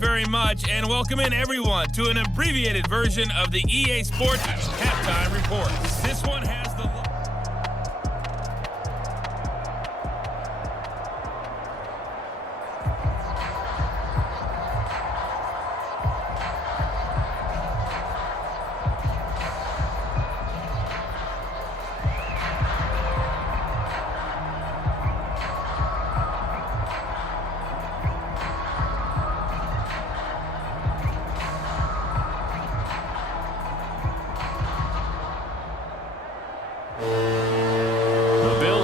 Very much, and welcome in everyone to an abbreviated version of the EA Sports Halftime Report. This one has the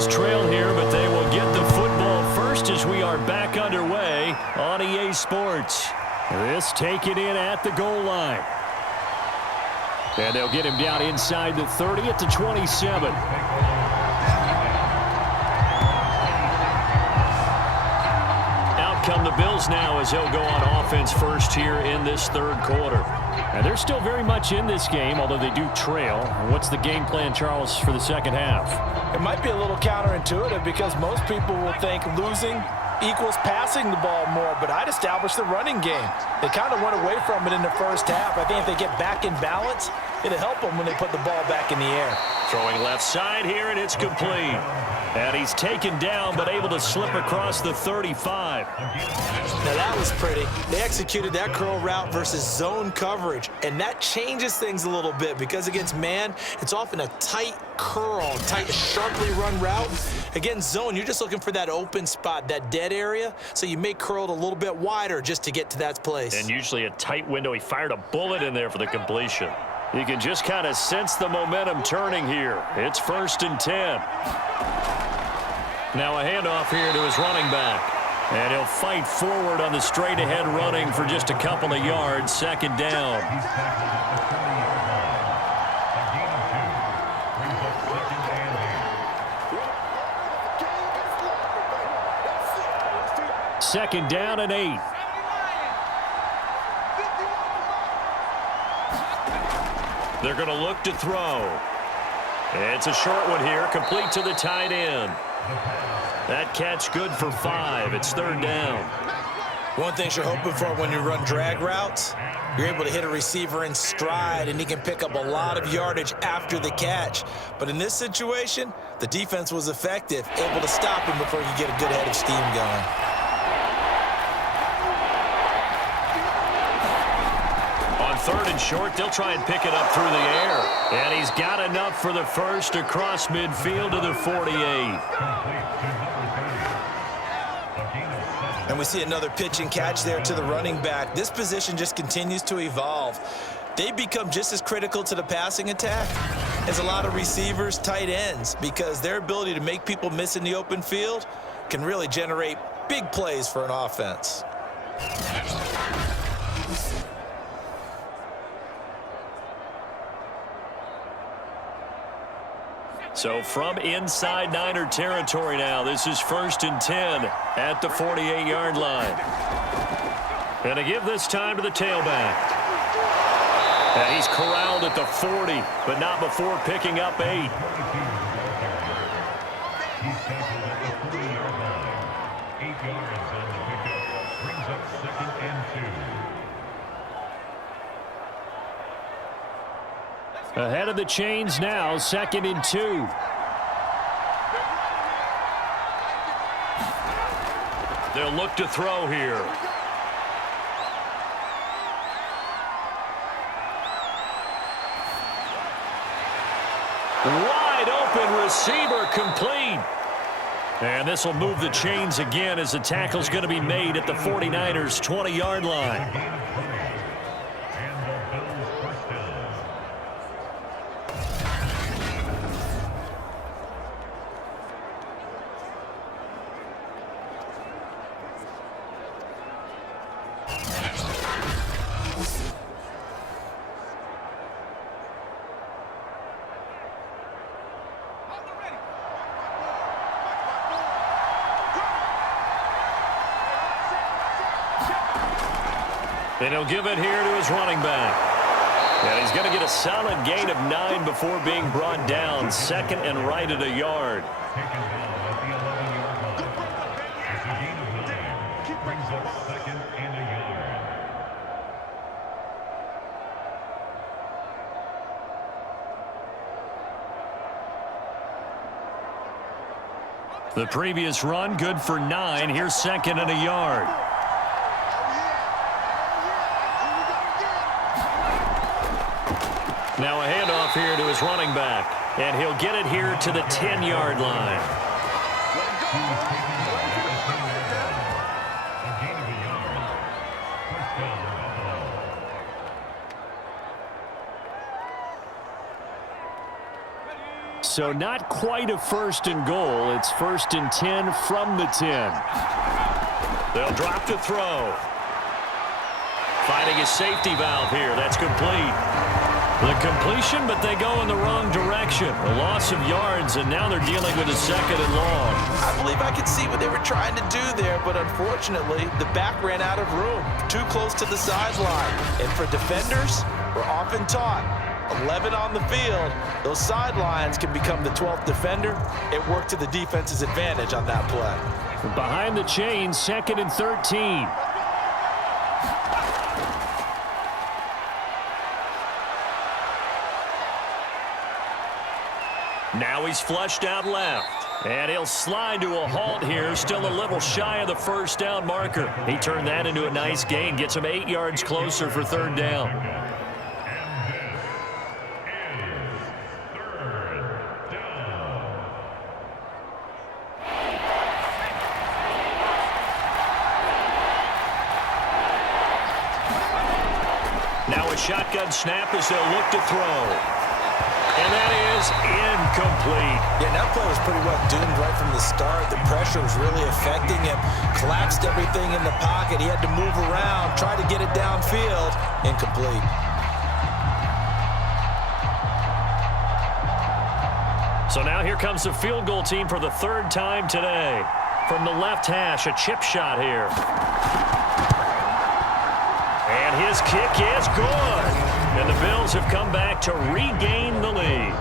trail here, but they will get the football first as we are back underway on EA Sports. This taken in at the goal line. And they'll get him down inside the 30 at the 27. Out come the Bills now as they'll go on offense first here in this third quarter. And they're still very much in this game, although they do trail. What's the game plan, Charles, for the second half? It might be a little counterintuitive because most people will think losing equals passing the ball more, but I'd establish the running game. They kind of went away from it in the first half. I think if they get back in balance, it'll help them when they put the ball back in the air. Throwing left side here, and it's complete. And he's taken down, but able to slip across the 35. Now that was pretty. They executed that curl route versus zone coverage, and that changes things a little bit because against man, it's often a tight curl, tight, sharply run route. Against zone, you're just looking for that open spot, that dead area, so you may curl it a little bit wider just to get to that place. And usually a tight window. He fired a bullet in there for the completion. You can just kind of sense the momentum turning here. It's 1st and 10. Now a handoff here to his running back. And he'll fight forward on the straight-ahead running for just a couple of yards. Second down. Second down and 8. They're going to look to throw. It's a short one here, complete to the tight end. That catch good for 5. It's 3rd down. One thing you're hoping for when you run drag routes, you're able to hit a receiver in stride, and he can pick up a lot of yardage after the catch. But in this situation, the defense was effective, able to stop him before he could get a good head of steam going. On 3rd and short, they'll try and pick it up through the air. And he's got enough for the first across midfield to the 48. And we see another pitch and catch there to the running back. This position just continues to evolve. They become just as critical to the passing attack as a lot of receivers, tight ends, because their ability to make people miss in the open field can really generate big plays for an offense. So from inside Niner territory now, this is 1st and 10 at the 48-yard line. And to give this time to the tailback. And he's corralled at the 40, but not before picking up 8. Ahead of the chains now, 2nd and 2. They'll look to throw here. Wide open receiver complete. And this will move the chains again as the tackle's going to be made at the 49ers' 20-yard line. And he'll give it here to his running back. And he's going to get a solid gain of 9 before being brought down. 2nd and right at a yard. The previous run, good for 9. Here's second and a yard. Now a handoff here to his running back. And he'll get it here to the 10-yard line. So not quite a first and goal. It's first and 10 from the 10. They'll drop to throw. Finding a safety valve here. That's complete. The completion, but they go in the wrong direction. A loss of yards, and now they're dealing with a second and long. I believe I could see what they were trying to do there, but unfortunately, the back ran out of room. Too close to the sideline. And for defenders, we're often taught, 11 on the field, those sidelines can become the 12th defender. It worked to the defense's advantage on that play. Behind the chains, second and 13. Now he's flushed out left. And he'll slide to a halt here, still a little shy of the first down marker. He turned that into a nice gain, gets him 8 yards closer for third down. Now a shotgun snap as they'll look to throw. And that is incomplete. Yeah, that play was pretty well doomed right from the start. The pressure was really affecting him. Collapsed everything in the pocket. He had to move around, try to get it downfield. Incomplete. So now here comes the field goal team for the third time today. From the left hash, a chip shot here. And his kick is good. And the Bills have come back to regain the lead.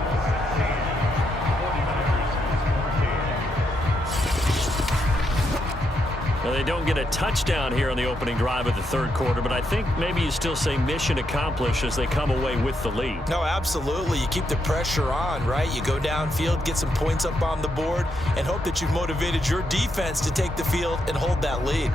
Now they don't get a touchdown here on the opening drive of the third quarter, but I think maybe you still say mission accomplished as they come away with the lead. No, absolutely. You keep the pressure on, right? You go downfield, get some points up on the board, and hope that you've motivated your defense to take the field and hold that lead.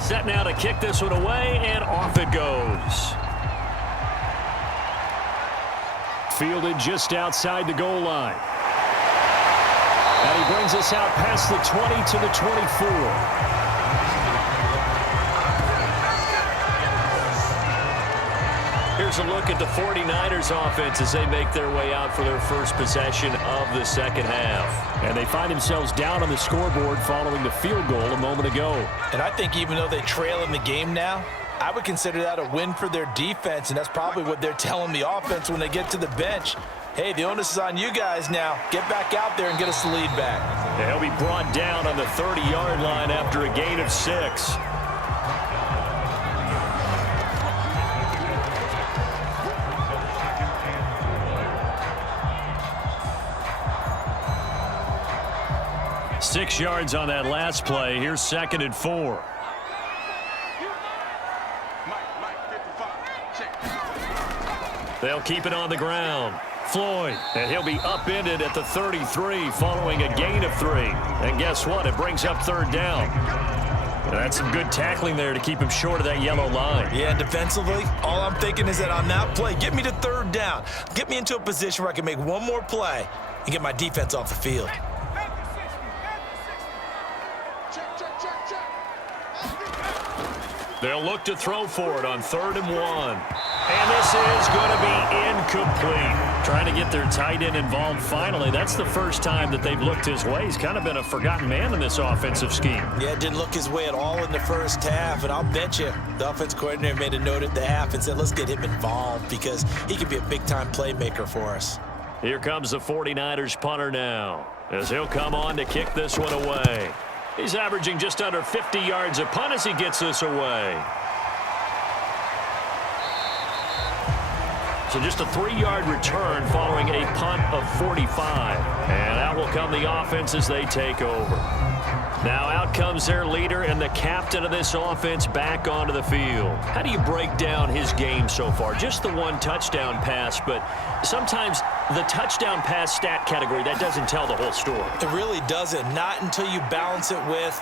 Set now to kick this one away, and off it goes. Fielded just outside the goal line. And he brings us out past the 20 to the 24. Here's a look at the 49ers offense as they make their way out for their first possession of the second half. And they find themselves down on the scoreboard following the field goal a moment ago. And I think even though they trail in the game now, I would consider that a win for their defense, and that's probably what they're telling the offense when they get to the bench. Hey, the onus is on you guys now. Get back out there and get us the lead back. They'll be brought down on the 30-yard line after a gain of 6. Six yards on that last play. Here's second and 4. They'll keep it on the ground. Floyd, and he'll be upended at the 33 following a gain of 3. And guess what? It brings up third down. And that's some good tackling there to keep him short of that yellow line. Yeah, defensively, all I'm thinking is that on that play, get me to third down. Get me into a position where I can make one more play and get my defense off the field. They'll look to throw for it on 3rd and 1. And this is going to be incomplete. Trying to get their tight end involved finally. That's the first time that they've looked his way. He's kind of been a forgotten man in this offensive scheme. Yeah, didn't look his way at all in the first half. And I'll bet you the offense coordinator made a note at the half and said, let's get him involved because he can be a big-time playmaker for us. Here comes the 49ers punter now as he'll come on to kick this one away. He's averaging just under 50 yards a punt as he gets this away. So just a 3-yard return following a punt of 45. And out will come the offense as they take over. Now out comes their leader and the captain of this offense back onto the field. How do you break down his game so far? Just the one touchdown pass, but sometimes the touchdown pass stat category, that doesn't tell the whole story. It really doesn't, not until you balance it with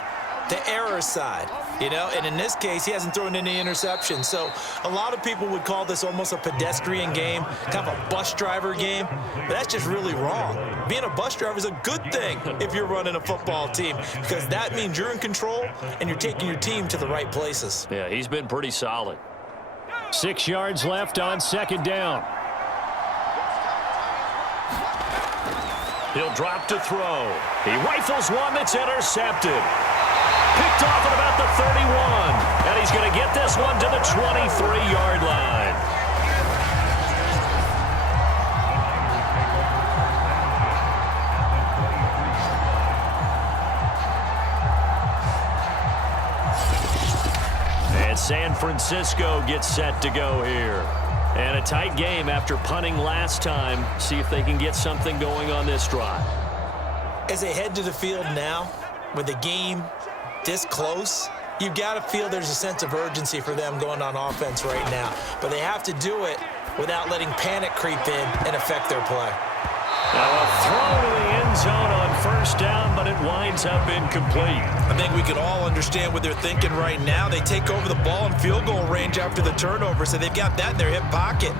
the error side, and in this case, he hasn't thrown any interceptions. So a lot of people would call this almost a pedestrian game, kind of a bus driver game, but that's just really wrong. Being a bus driver is a good thing if you're running a football team, because that means you're in control and you're taking your team to the right places. Yeah, he's been pretty solid. 6 yards left on second down. He'll drop to throw. He rifles one that's intercepted. Picked off at about the 31. And he's going to get this one to the 23-yard line. And San Francisco gets set to go here. And a tight game after punting last time. See if they can get something going on this drive. As they head to the field now, with the game this close, you've got to feel there's a sense of urgency for them going on offense right now. But they have to do it without letting panic creep in and affect their play. Now a throw to the end zone on first down, but it winds up incomplete. I think we can all understand what they're thinking right now. They take over the ball in field goal range after the turnover, so they've got that in their hip pocket.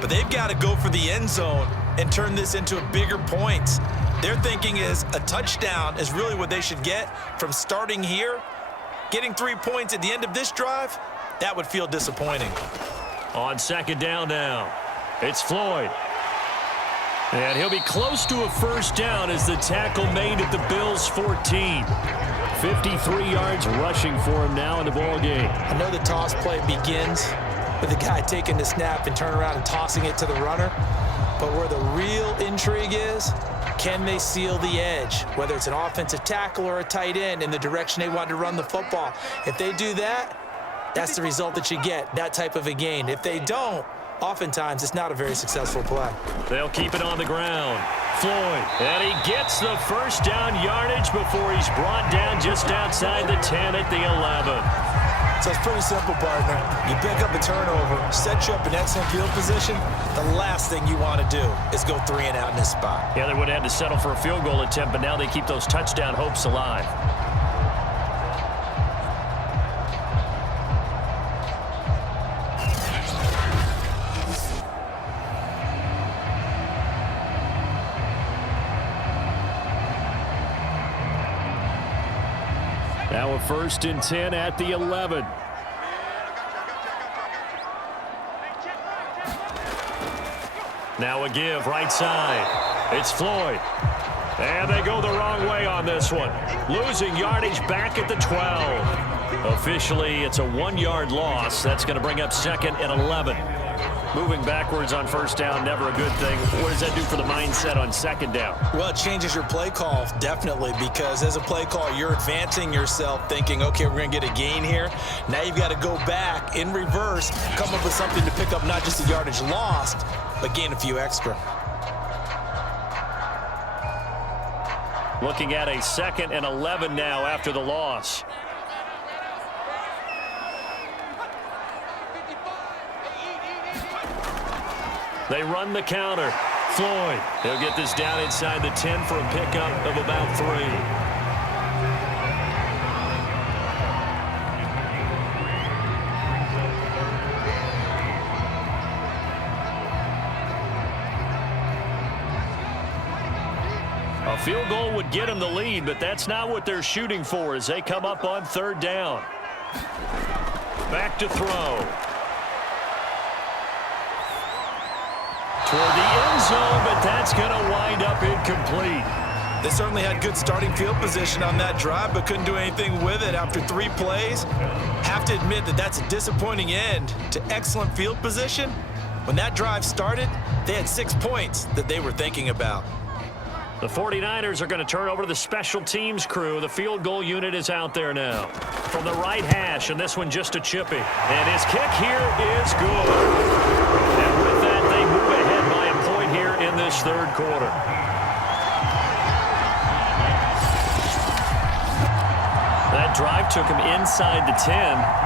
But they've got to go for the end zone and turn this into a bigger points. Their thinking is a touchdown is really what they should get from starting here. Getting 3 points at the end of this drive, that would feel disappointing. On second down now, it's Floyd. And he'll be close to a first down as the tackle made at the Bills' 14. 53 yards rushing for him now in the ball game. I know the toss play begins with the guy taking the snap and turning around and tossing it to the runner. But where the real intrigue is, can they seal the edge, whether it's an offensive tackle or a tight end, in the direction they want to run the football? If they do that, that's the result that you get, that type of a gain. If they don't, oftentimes it's not a very successful play. They'll keep it on the ground. Floyd, and he gets the first down yardage before he's brought down just outside the 10 at the 11. So it's pretty simple, partner. You pick up a turnover, set you up in excellent field position. The last thing you want to do is go 3 and out in this spot. Yeah, they would have had to settle for a field goal attempt, but now they keep those touchdown hopes alive. Now a 1st and 10 at the 11. Now a give right side. It's Floyd. And they go the wrong way on this one. Losing yardage back at the 12. Officially, it's a 1-yard loss. That's going to bring up 2nd and 11. Moving backwards on first down, never a good thing. What does that do for the mindset on second down? Well, it changes your play call, definitely, because as a play call, you're advancing yourself thinking, okay, we're going to get a gain here. Now you've got to go back in reverse, come up with something to pick up not just the yardage lost, but gain a few extra. Looking at a 2nd and 11 now after the loss. They run the counter. Floyd, he'll get this down inside the 10 for a pickup of about 3. A field goal would get them the lead, but that's not what they're shooting for as they come up on 3rd down. Back to throw. Toward the end zone, but that's going to wind up incomplete. They certainly had good starting field position on that drive, but couldn't do anything with it after 3 plays. Have to admit that that's a disappointing end to excellent field position. When that drive started, they had 6 points that they were thinking about. The 49ers are going to turn over to the special teams crew. The field goal unit is out there now. From the right hash, and this one just a chippy. And his kick here is good. And with that, they move ahead by a point here in this 3rd quarter. took him inside the 10.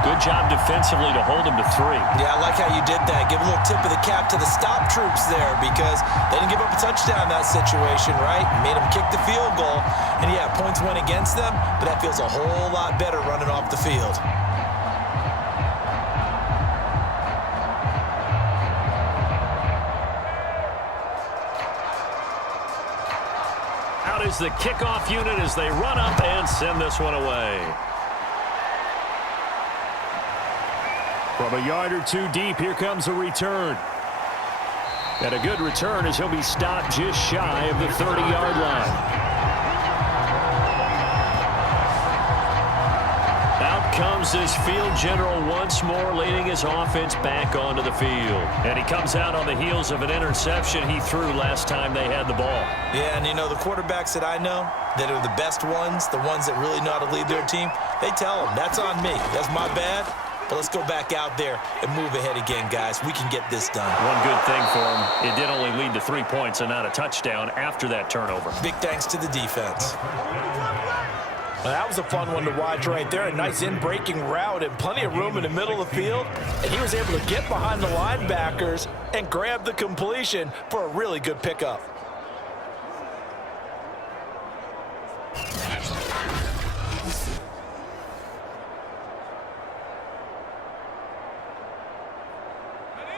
Good job defensively to hold him to 3. Yeah, I like how you did that. Give a little tip of the cap to the stop troops there because they didn't give up a touchdown in that situation, right? Made them kick the field goal. And, yeah, points went against them, but that feels a whole lot better running off the field. Out is the kickoff unit as they run up and send this one away. From a yard or two deep, here comes a return. And a good return as he'll be stopped just shy of the 30-yard line. Out comes this field general once more, leading his offense back onto the field. And he comes out on the heels of an interception he threw last time they had the ball. Yeah, and you know, the quarterbacks that I know that are the best ones, the ones that really know how to lead their team, they tell them, that's on me. That's my bad. But let's go back out there and move ahead again, guys. We can get this done. One good thing for him, it did only lead to 3 points and not a touchdown after that turnover. Big thanks to the defense. Well, that was a fun one to watch right there. A nice in-breaking route and plenty of room in the middle of the field. And he was able to get behind the linebackers and grab the completion for a really good pickup.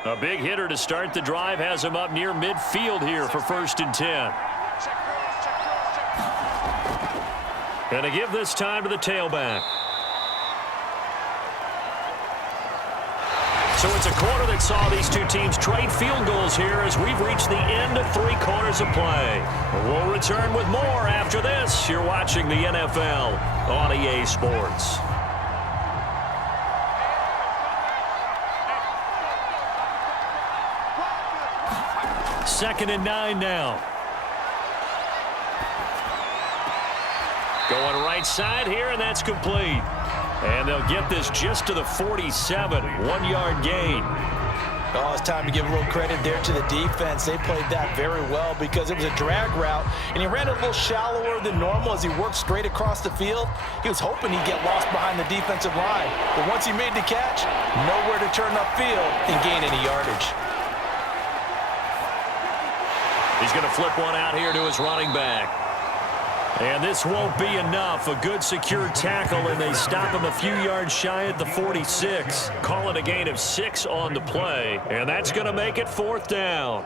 A big hitter to start the drive has him up near midfield here for 1st and 10. And to give this time to the tailback. So it's a quarter that saw these two teams trade field goals here as we've reached the end of 3 quarters of play. We'll return with more after this. You're watching the NFL on EA Sports. Second and 9 now. Going right side here, and that's complete. And they'll get this just to the 47, 1-yard gain. Oh, it's time to give a little credit there to the defense. They played that very well because it was a drag route, and he ran a little shallower than normal as he worked straight across the field. He was hoping he'd get lost behind the defensive line. But once he made the catch, nowhere to turn upfield and gain any yardage. He's going to flip one out here to his running back. And this won't be enough. A good secure tackle, and they stop him a few yards shy at the 46. Call it a gain of 6 on the play. And that's going to make it 4th down.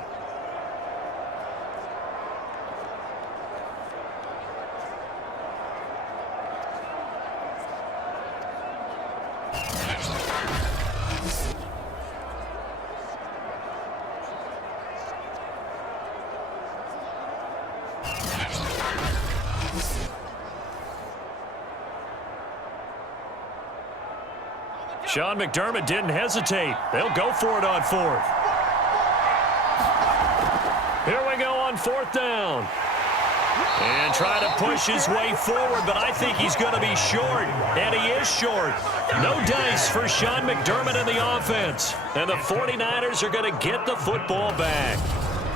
Sean McDermott didn't hesitate. They'll go for it on 4th. Here we go on 4th down. And try to push his way forward, but I think he's going to be short. And he is short. No dice for Sean McDermott in the offense. And the 49ers are going to get the football back.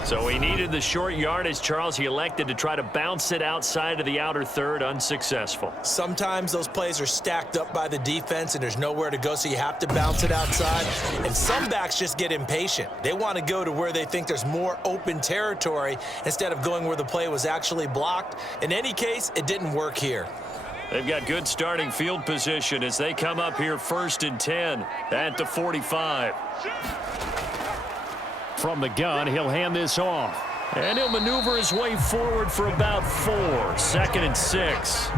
So he needed the short yardage, Charles. He elected to try to bounce it outside of the outer third, unsuccessful. Sometimes those plays are stacked up by the defense and there's nowhere to go, so you have to bounce it outside. And some backs just get impatient. They want to go to where they think there's more open territory instead of going where the play was actually blocked. In any case, it didn't work here. They've got good starting field position as they come up here 1st and 10 at the 45. From the gun, he'll hand this off. And he'll maneuver his way forward for about 4. 2nd and 6.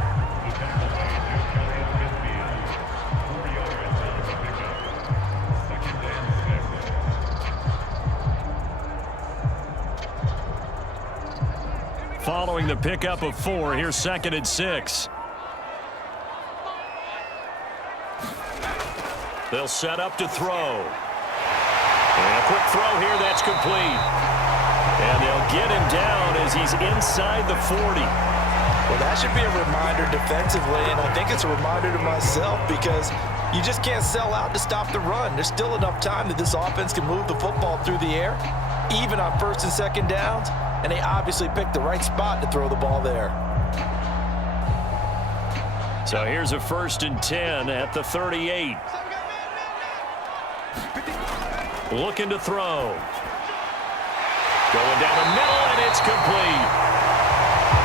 Following the pickup of 4, here's 2nd and 6. They'll set up to throw. And a quick throw here, that's complete. And they'll get him down as he's inside the 40. Well, that should be a reminder defensively, and I think it's a reminder to myself because you just can't sell out to stop the run. There's still enough time that this offense can move the football through the air, even on 1st and 2nd downs, and they obviously picked the right spot to throw the ball there. So here's a 1st and 10 at the 38. Looking to throw. Going down the middle, and it's complete.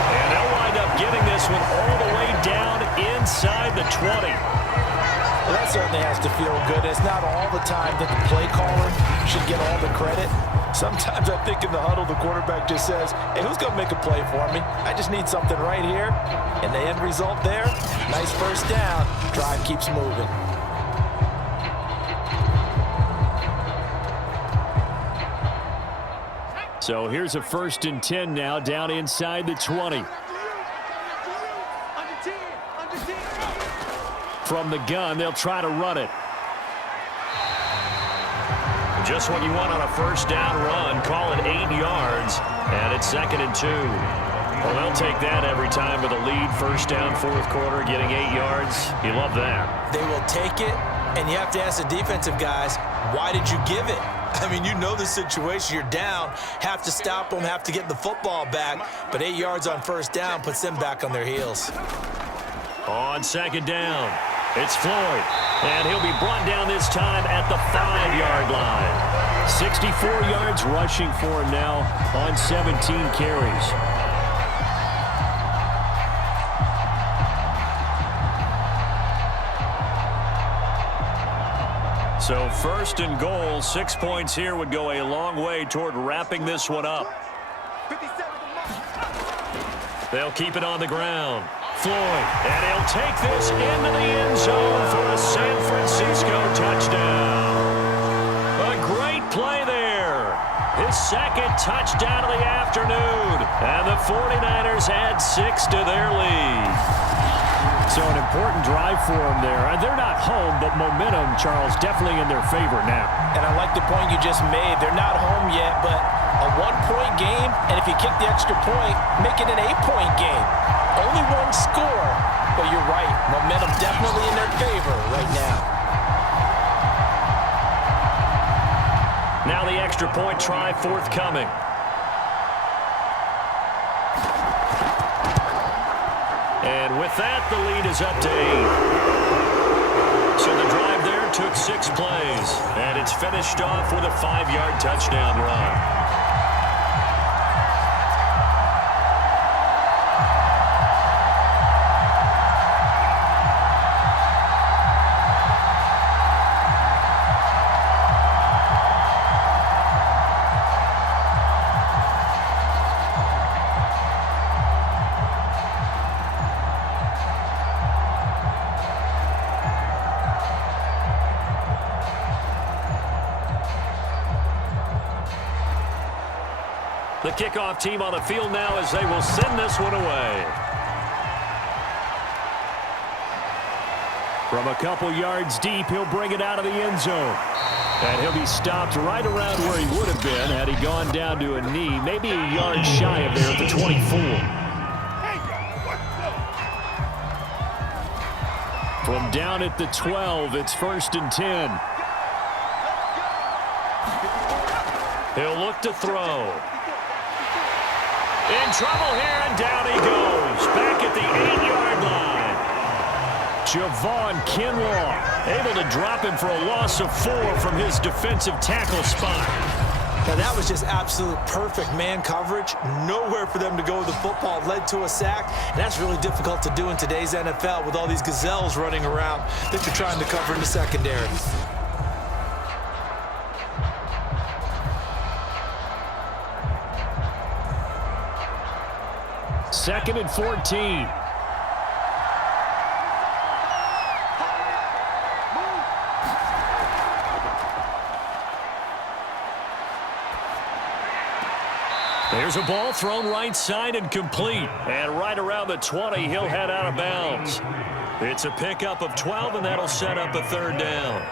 And they'll wind up getting this one all the way down inside the 20. Well, that certainly has to feel good. It's not all the time that the play caller should get all the credit. Sometimes I think in the huddle, the quarterback just says, hey, who's going to make a play for me? I just need something right here. And the end result there, nice 1st down. Drive keeps moving. So here's a 1st and 10 now down inside the 20. From the gun, they'll try to run it. Just what you want on a 1st down run. Call it 8 yards, and it's 2nd and 2. Well, they'll take that every time with a lead. 1st down, 4th quarter, getting 8 yards. You love that. They will take it, and you have to ask the defensive guys, why did you give it? I mean, you know the situation. You're down, have to stop them, have to get the football back, but 8 yards on 1st down puts them back on their heels. On 2nd down, it's Floyd, and he'll be brought down this time at the 5-yard line. 64 yards rushing for him now on 17 carries. So 1st and goal, 6 points here would go a long way toward wrapping this one up. They'll keep it on the ground. Floyd, and he'll take this into the end zone for a San Francisco touchdown. A great play there. His 2nd touchdown of the afternoon. And the 49ers add 6 to their lead. So an important drive for them there. And they're not home, but momentum, Charles, definitely in their favor now. And I like the point you just made. They're not home yet, but a 1-point game, and if you kick the extra point, make it an 8-point game. Only 1 score, but you're right. Momentum definitely in their favor right now. Now the extra point try forthcoming. And with that, the lead is up to 8. So the drive there took 6 plays, and it's finished off with a 5-yard touchdown run. The kickoff team on the field now as they will send this one away. From a couple yards deep, he'll bring it out of the end zone. And he'll be stopped right around where he would have been had he gone down to a knee, maybe a yard shy of there at the 24. From down at the 12, it's 1st and 10. He'll look to throw. In trouble here, and down he goes. Back at the 8-yard line. Javon Kinlaw able to drop him for a loss of 4 from his defensive tackle spot. Now that was just absolute perfect man coverage. Nowhere for them to go with the football. Led to a sack. And that's really difficult to do in today's NFL with all these gazelles running around that you're trying to cover in the secondary. 2nd and 14. There's a ball thrown right side and complete. And right around the 20, he'll head out of bounds. It's a pickup of 12, and that'll set up a 3rd down.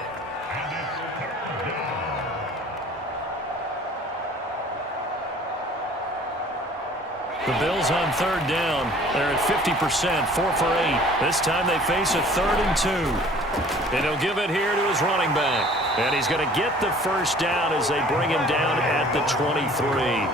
The Bills on 3rd down. They're at 50%, 4 for 8. This time they face a 3rd and 2. And he'll give it here to his running back. And he's going to get the 1st down as they bring him down at the 23.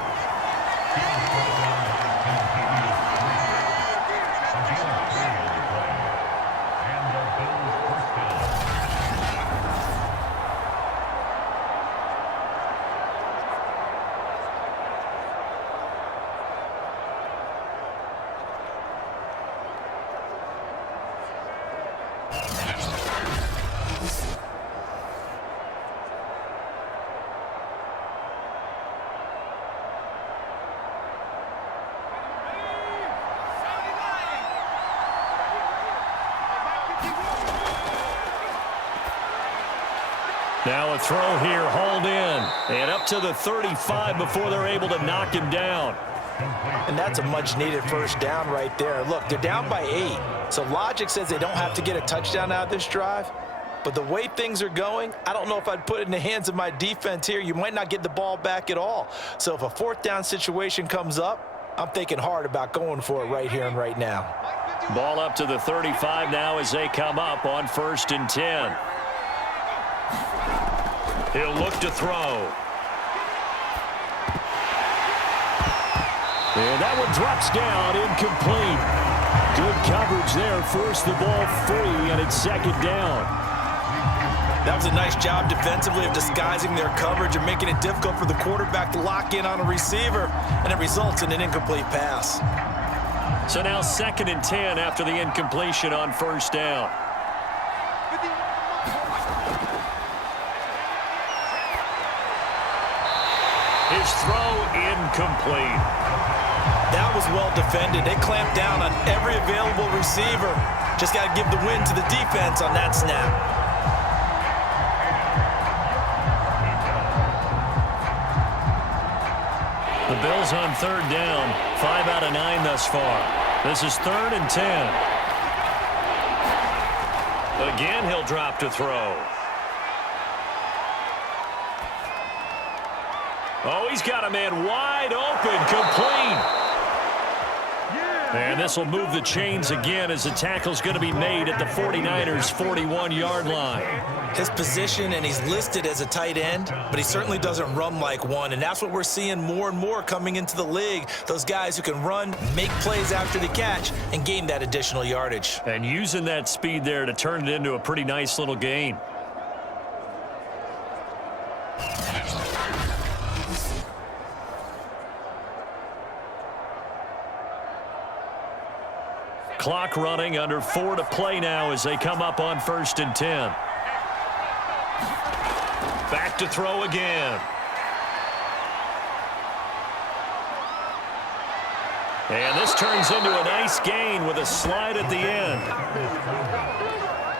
Now a throw here, hauled in. And up to the 35 before they're able to knock him down. And that's a much-needed first down right there. Look, they're down by 8. So logic says they don't have to get a touchdown out of this drive. But the way things are going, I don't know if I'd put it in the hands of my defense here. You might not get the ball back at all. So if a fourth down situation comes up, I'm thinking hard about going for it right here and right now. Ball up to the 35 now as they come up on 1st and 10. He'll look to throw. And that one drops down, incomplete. Good coverage there, forced the ball free, and it's 2nd down. That was a nice job defensively of disguising their coverage and making it difficult for the quarterback to lock in on a receiver, and it results in an incomplete pass. So now 2nd and 10 after the incompletion on 1st down. His throw incomplete. That was well defended. They clamped down on every available receiver. Just got to give the win to the defense on that snap. The Bills on 3rd down, 5 out of 9 thus far. This is 3rd and 10. Again, he'll drop to throw. Oh, he's got a man wide open, complete. And this will move the chains again as the tackle's going to be made at the 49ers' 41-yard line. His position, and he's listed as a tight end, but he certainly doesn't run like one, and that's what we're seeing more and more coming into the league. Those guys who can run, make plays after the catch, and gain that additional yardage. And using that speed there to turn it into a pretty nice little gain. Clock running, under 4 to play now as they come up on 1st and 10. Back to throw again. And this turns into a nice gain with a slide at the end.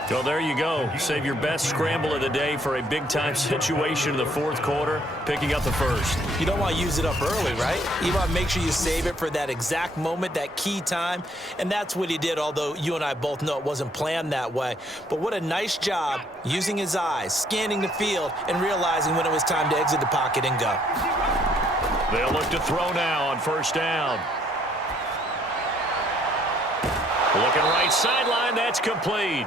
So there you go. Save your best scramble of the day for a big-time situation in the 4th quarter, picking up the 1st. You don't want to use it up early, right? You want to make sure you save it for that exact moment, that key time. And that's what he did, although you and I both know it wasn't planned that way. But what a nice job using his eyes, scanning the field, and realizing when it was time to exit the pocket and go. They'll look to throw now on 1st down. Looking right sideline, that's complete.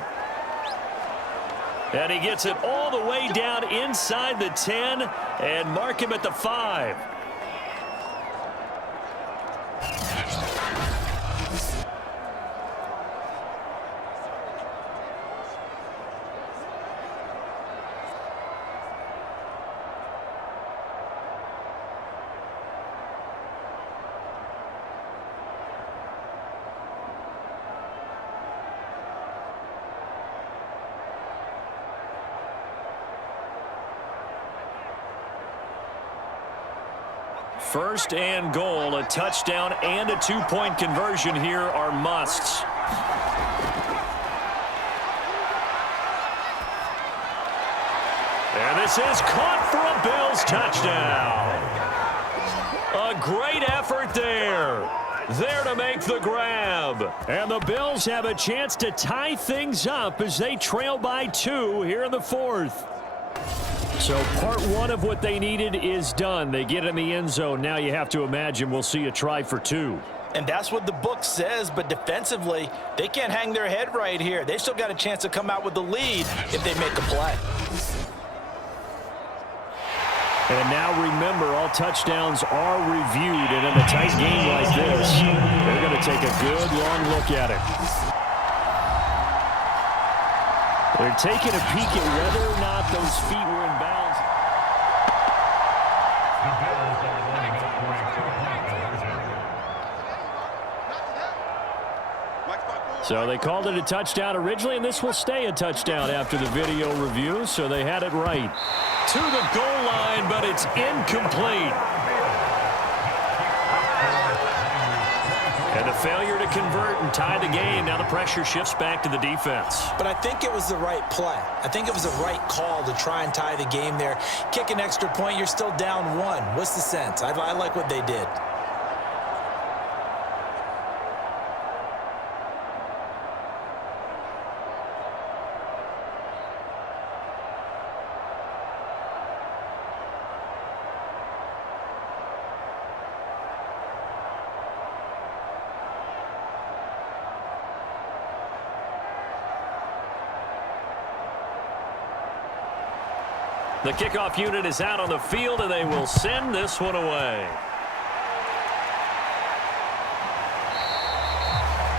And he gets it all the way down inside the 10 and mark him at the 5. First and goal, a touchdown and a 2-point conversion here are musts. And this is caught for a Bills touchdown. A great effort there. There to make the grab. And the Bills have a chance to tie things up as they trail by 2 here in the 4th. So part 1 of what they needed is done. They get in the end zone. Now you have to imagine we'll see a try for 2. And that's what the book says, but defensively, they can't hang their head right here. They still got a chance to come out with the lead if they make a play. And now remember, all touchdowns are reviewed, and in a tight game like this, they're going to take a good long look at it. They're taking a peek at whether or not those feet were in bounds. So they called it a touchdown originally, and this will stay a touchdown after the video review, so they had it right. To the goal line, but it's incomplete. And the failure to convert and tie the game. Now the pressure shifts back to the defense. But I think it was the right play. I think it was the right call to try and tie the game there. Kick an extra point, you're still down one. What's the sense? I like what they did. The kickoff unit is out on the field, and they will send this one away.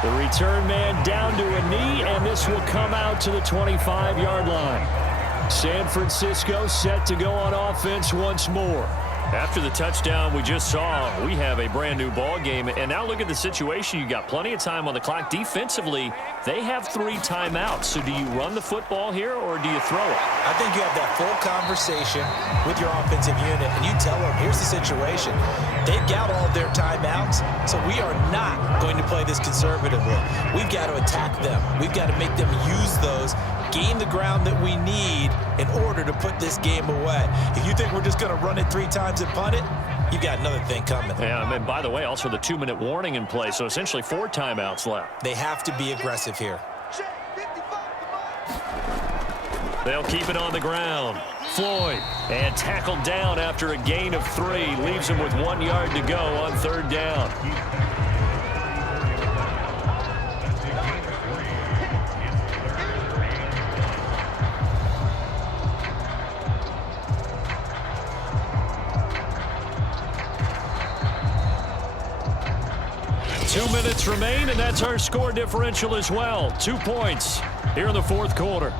The return man down to a knee, and this will come out to the 25-yard line. San Francisco set to go on offense once more. After the touchdown we just saw, we have a brand-new ball game. And now look at the situation. You got plenty of time on the clock. Defensively, they have 3 timeouts. So do you run the football here, or do you throw it? I think you have that full conversation with your offensive unit, and you tell them, here's the situation. They've got all of their timeouts, so we are not going to play this conservatively. We've got to attack them. We've got to make them use those, gain the ground that we need in order to put this game away. If you think we're just going to run it 3 times and punt it, you've got another thing coming. Yeah, and by the way, also the 2-minute warning in play, so essentially 4 timeouts left. They have to be aggressive here. They'll keep it on the ground. Floyd, and tackled down after a gain of 3. Leaves him with 1 yard to go on 3rd down. Two minutes remain, and that's our score differential as well. 2 points here in the 4th quarter.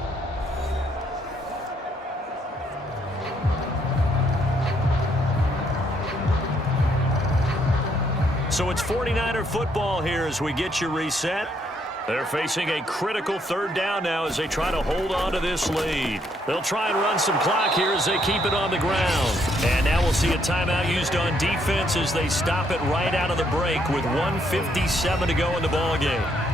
So it's 49er football here as we get you reset. They're facing a critical 3rd down now as they try to hold on to this lead. They'll try and run some clock here as they keep it on the ground. And now we'll see a timeout used on defense as they stop it right out of the break with 1:57 to go in the ballgame.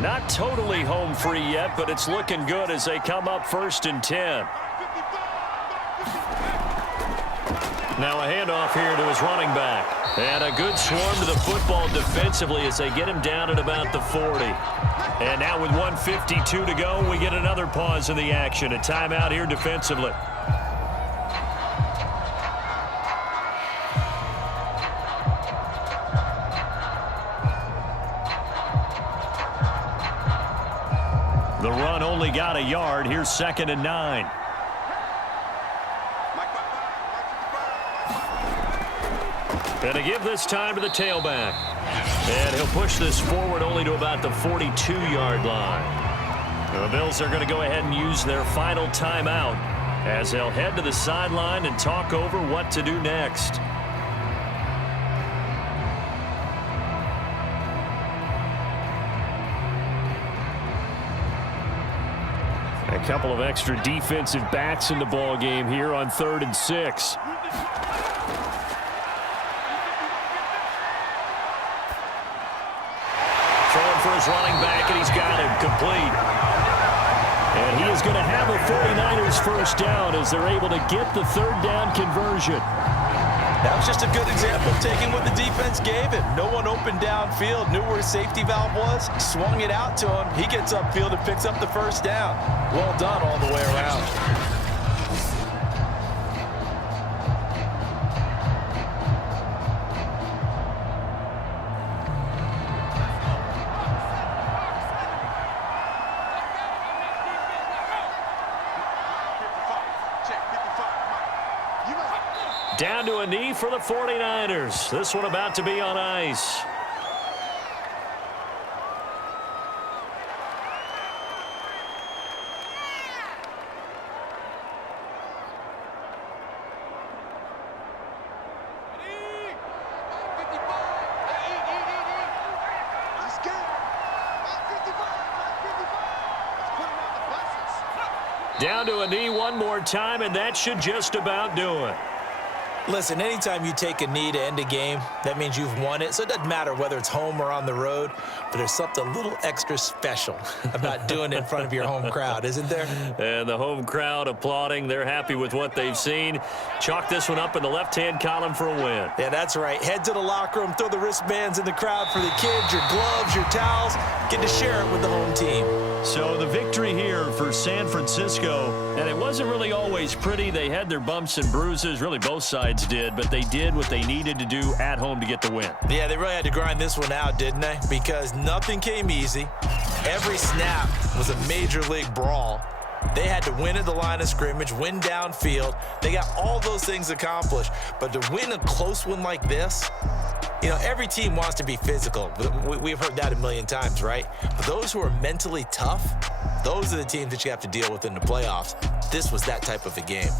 Not totally home free yet, but it's looking good as they come up 1st and 10. Now a handoff here to his running back. And a good swarm to the football defensively as they get him down at about the 40. And now with 1:52 to go, we get another pause in the action. A timeout here defensively. The run only got a yard. Here's 2nd and 9. And to give this time to the tailback. And he'll push this forward only to about the 42-yard line. The Bills are going to go ahead and use their final timeout as they'll head to the sideline and talk over what to do next. A couple of extra defensive backs in the ball game here on 3rd and 6. Throwing for his running back, and he's got him complete. And he is going to have a 49ers first down as they're able to get the 3rd down conversion. That was just a good example of taking what the defense gave him. No one open downfield, knew where his safety valve was, swung it out to him. He gets upfield and picks up the 1st down. Well done all the way around. Down to a knee for the 49ers. This one about to be on ice. Down to a knee one more time, and that should just about do it. Listen, anytime you take a knee to end a game, that means you've won it. So it doesn't matter whether it's home or on the road, but there's something a little extra special about doing it in front of your home crowd, isn't there? And the home crowd applauding. They're happy with what they've seen. Chalk this one up in the left-hand column for a win. Yeah, that's right. Head to the locker room, throw the wristbands in the crowd for the kids, your gloves, your towels. Get to share it with the home team. So the victory here for San Francisco, and it wasn't really always pretty. They had their bumps and bruises, really both sides did, but they did what they needed to do at home to get the win. Yeah, they really had to grind this one out, didn't they? Because nothing came easy. Every snap was a major league brawl. They had to win at the line of scrimmage, win downfield. They got all those things accomplished. But to win a close one like this, you know, every team wants to be physical. We've heard that a million times, right? But those who are mentally tough, those are the teams that you have to deal with in the playoffs. This was that type of a game.